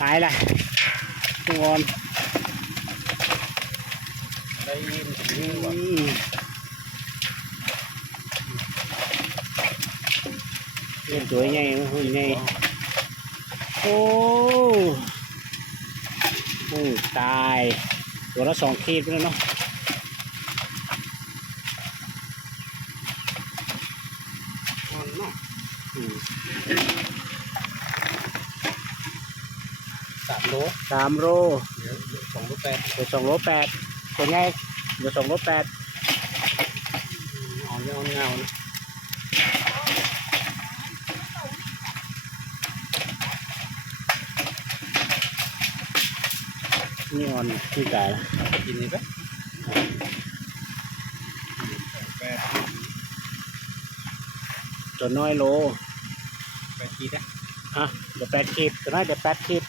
ตายละทุกคนได้ยินถึงว่าเล่นสวยไงหุ่นไงโอ้โอ้ตายตัวละ2 ขีดแล้วเนาะเนาะ3 โล 3 โล เดี๋ยว2 โล 8เดี๋ยว2 โล 8ตัวไงเดี๋ยว2 โล 8อ่อนเงาเงานะนี่อ่อนที่ตายละ กินนี่ปะ8 ตัวน้อยโล ขีดนะ เดี๋ยว8 ขีดตัวน้อยเดี๋ยว8 ขีด